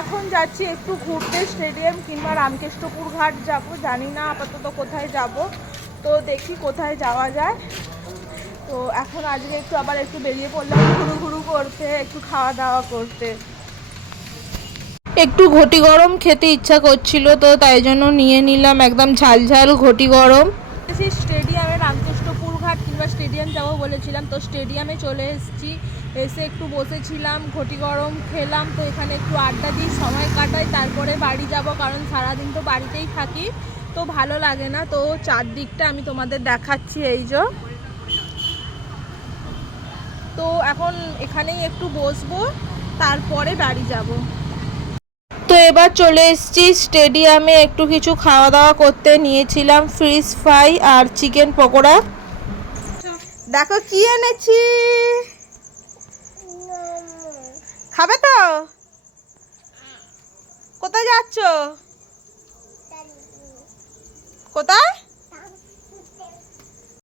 এখন যাচ্ছি একটু ঘুরতে, স্টেডিয়াম কিংবা রামকৃষ্ণপুর ঘাট যাব, জানি না আপাতত কোথায় যাব, তো দেখি কোথায় যাওয়া যায়। তো এখন আজকে আবার একটু বেরিয়ে পড়লাম ঘুরু ঘুরু করতে, একটু খাওয়া দাওয়া করতে। একটু ঘটি গরম খেতে ইচ্ছা করছিল, তো তাই জন্য নিয়ে নিলাম একদম ঝাল ঝাল ঘটি গরম। স্টেডিয়ামে রামকৃষ্ণপুর ঘাট কিংবা স্টেডিয়াম যাবো বলেছিলাম, তো স্টেডিয়ামে চলে এসেছি। এসে একটু বসেছিলাম, ঘটি গরম খেলাম, তো এখানে একটু আড্ডা দিই, সময় কাটাই, তারপরে বাড়ি যাব, কারণ সারাদিন তো বাড়িতেই থাকি, তো ভালো লাগে না। তো চারদিকটা আমি তোমাদের দেখাচ্ছি, এই যে। তো এখন এখানেই একটু বসবো, তারপরে বাড়ি যাব। তো এবার চলে এসেছি স্টেডিয়ামে, একটু কিছু খাওয়া দাওয়া করতে। নিয়েছিলাম ফিশ ফ্রাই আর চিকেন পকোড়া। দেখো কি এনেছি, খাবে তো? কোথায় যাচ্ছ? কোথায়?